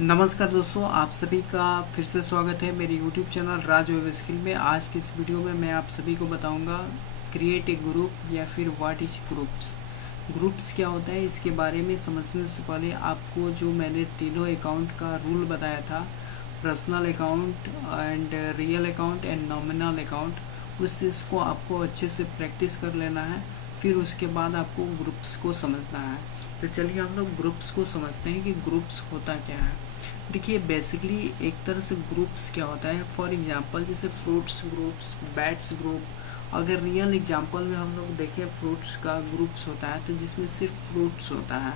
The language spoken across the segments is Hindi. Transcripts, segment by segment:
नमस्कार दोस्तों, आप सभी का फिर से स्वागत है मेरे YouTube चैनल राज वेब स्किल में। आज की इस वीडियो में मैं आप सभी को बताऊंगा क्रिएट ए ग्रुप या फिर व्हाट इज ग्रुप्स। ग्रुप्स क्या होता है इसके बारे में समझने से पहले आपको जो मैंने तीनों अकाउंट का रूल बताया था, personal account and real account and nominal account, उस चीज़ को आपको अच्छे से प्रैक्टिस कर लेना है। फिर उसके बाद आपको ग्रुप्स को समझना है। तो चलिए हम लोग ग्रुप्स को समझते हैं कि ग्रुप्स होता क्या है। देखिए बेसिकली एक तरह से ग्रुप्स क्या होता है, फॉर एग्जांपल जैसे फ्रूट्स ग्रुप्स, बैट्स ग्रुप। अगर रियल एग्जांपल में हम लोग देखें, फ्रूट्स का ग्रुप्स होता है तो जिसमें सिर्फ फ्रूट्स होता है।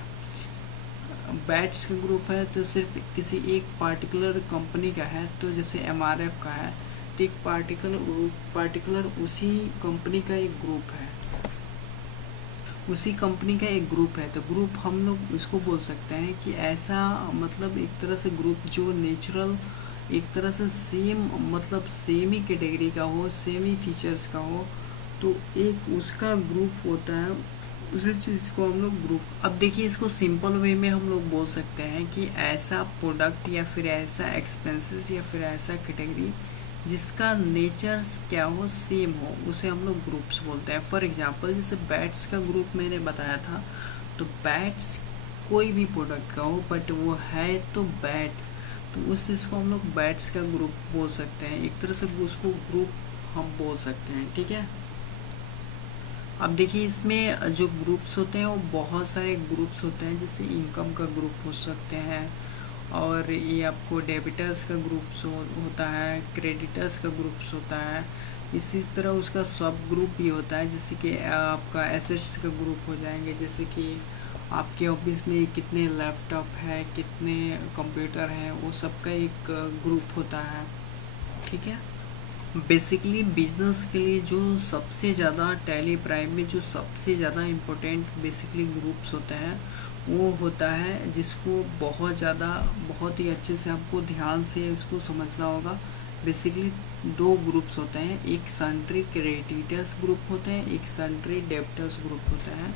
बैट्स का ग्रुप है तो सिर्फ किसी एक पार्टिकुलर कंपनी का है, तो जैसे MRF का है तो एक पार्टिकुलर उसी कंपनी का एक ग्रुप है, उसी कंपनी का एक ग्रुप है। तो ग्रुप हम लोग इसको बोल सकते हैं कि ऐसा मतलब एक तरह से ग्रुप जो नेचुरल एक तरह से सेम मतलब सेम ही कैटेगरी का हो, सेम ही फीचर्स का हो, तो एक उसका ग्रुप होता है। उसी चीज़ को हम लोग ग्रुप। अब देखिए इसको सिंपल वे में हम लोग बोल सकते हैं कि ऐसा प्रोडक्ट या फिर ऐसा एक्सपेंसेस या फिर ऐसा कैटेगरी जिसका नेचर क्या हो, सेम हो, उसे हम लोग ग्रुप्स बोलते हैं। फॉर एग्जांपल जैसे बैट्स का ग्रुप मैंने बताया था, तो बैट्स कोई भी प्रोडक्ट का हो बट वो है तो बैट, तो उस चीज़ को हम लोग बैट्स का ग्रुप बोल सकते हैं। एक तरह से उसको ग्रुप हम बोल सकते हैं, ठीक है। अब देखिए इसमें जो ग्रुप्स होते हैं वो बहुत सारे ग्रुप्स होते हैं, जैसे इनकम का ग्रुप हो सकते हैं, और ये आपको डेबिटर्स का ग्रुप्स होता है, क्रेडिटर्स का ग्रुप्स होता है। इसी तरह उसका सब ग्रुप भी होता है, जैसे कि आपका एसेट्स का ग्रुप हो जाएंगे, जैसे कि आपके ऑफिस में कितने लैपटॉप है, कितने कंप्यूटर हैं, वो सब का एक ग्रुप होता है, ठीक है। बेसिकली बिजनेस के लिए जो सबसे ज़्यादा टैली प्राइम में जो सबसे ज़्यादा इम्पोर्टेंट बेसिकली ग्रुप्स होते हैं वो होता है, जिसको बहुत ही अच्छे से आपको ध्यान से इसको समझना होगा। बेसिकली दो ग्रुप्स होते हैं, एक सन्ड्री क्रेडिटर्स ग्रुप होते हैं, एक सन्ड्री डेब्टर्स ग्रुप होता है।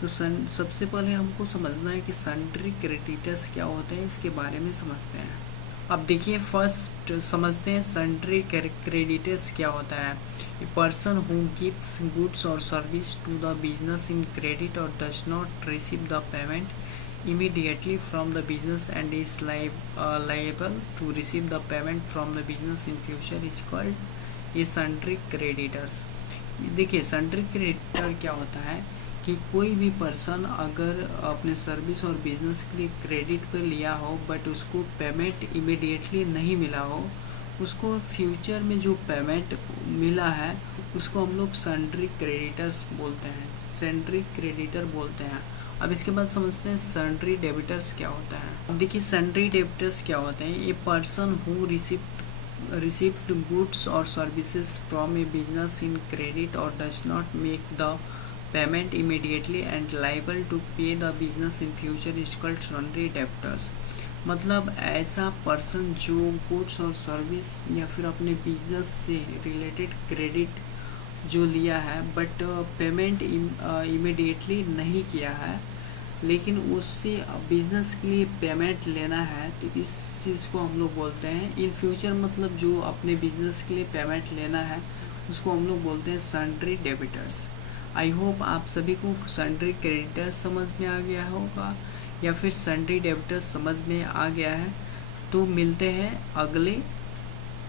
तो सबसे पहले हमको समझना है कि सन्ड्री क्रेडिटर्स क्या होते हैं, इसके बारे में समझते हैं। अब देखिए फर्स्ट समझते हैं सन्ड्री क्रेडिटर्स क्या होता है। A person who gives goods और service to the business in credit और does not receive the payment immediately from the business and is liable to receive the payment from the business in future is called a sundry creditors। देखिए सन्ड्री क्रेडिटर क्या होता है कि कोई भी पर्सन अगर अपने सर्विस और बिजनेस के लिए क्रेडिट पर लिया हो बट उसको पेमेंट इमीडिएटली नहीं मिला हो, उसको फ्यूचर में जो पेमेंट मिला है उसको हम लोग सन्ड्री क्रेडिटर्स बोलते हैं, सन्ड्री क्रेडिटर बोलते हैं। अब इसके बाद समझते हैं सन्ड्री डेबिटर्स क्या होता है। अब देखिए सन्ड्री डेबिटर्स क्या होते हैं। ये person who received goods or services from a business in credit or does not make the payment immediately and liable to pay the business in future is called sundry debtors। मतलब ऐसा पर्सन जो गुड्स और सर्विस या फिर अपने बिजनेस से रिलेटेड क्रेडिट जो लिया है बट पेमेंट इमीडिएटली नहीं किया है, लेकिन उससे बिजनेस के लिए पेमेंट लेना है, तो इस चीज़ को हम लोग बोलते हैं इन फ्यूचर। मतलब जो अपने बिजनेस के लिए पेमेंट लेना है उसको हम लोग बोलते हैं सन्ड्री डेबिटर्स। आई होप आप सभी को सन्ड्री क्रेडिटर्स समझ में आ गया होगा या फिर सन्ड्री डेबिटर्स समझ में आ गया है। तो मिलते हैं अगले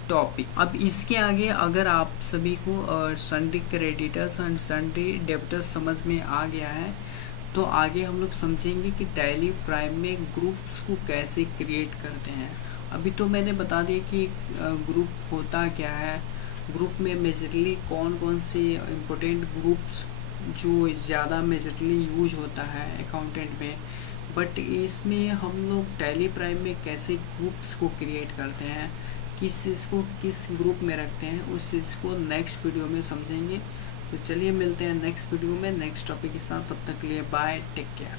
टॉपिक। अब इसके आगे अगर आप सभी को sundry creditors and sundry debtors समझ में आ गया है तो आगे हम लोग समझेंगे कि टैली प्राइम में ग्रुप्स को कैसे क्रिएट करते हैं। अभी तो मैंने बता दिया कि ग्रुप होता क्या है, ग्रुप में मेजरली कौन कौन से इम्पोर्टेंट ग्रुप्स जो ज़्यादा मेजरली यूज होता है अकाउंटेंट में, बट इसमें हम लोग टैली प्राइम में कैसे ग्रुप्स को क्रिएट करते हैं, किस चीज़ को किस ग्रुप में रखते हैं, उस चीज़ को नेक्स्ट वीडियो में समझेंगे। तो चलिए मिलते हैं नेक्स्ट वीडियो में नेक्स्ट टॉपिक के साथ। तब तक के लिए बाय, टेक केयर।